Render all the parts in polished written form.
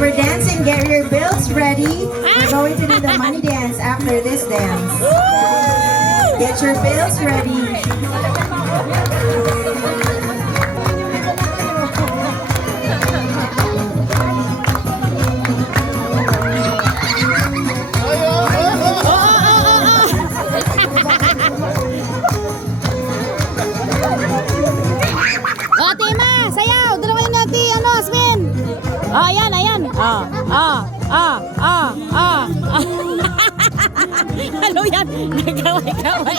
We're dancing, get your bills ready. We're going to do the money dance after this dance. Get your bills ready. O, Tima, sayaw. Dala kayo natin, ano, Asmin. O, ayan, ayan. Ano yan? Nagkaway-kaway.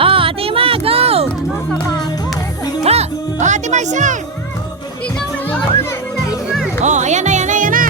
O, Tima, go. Ha? O, Ate Marcia. O, ayan na, ayan na, ayan na.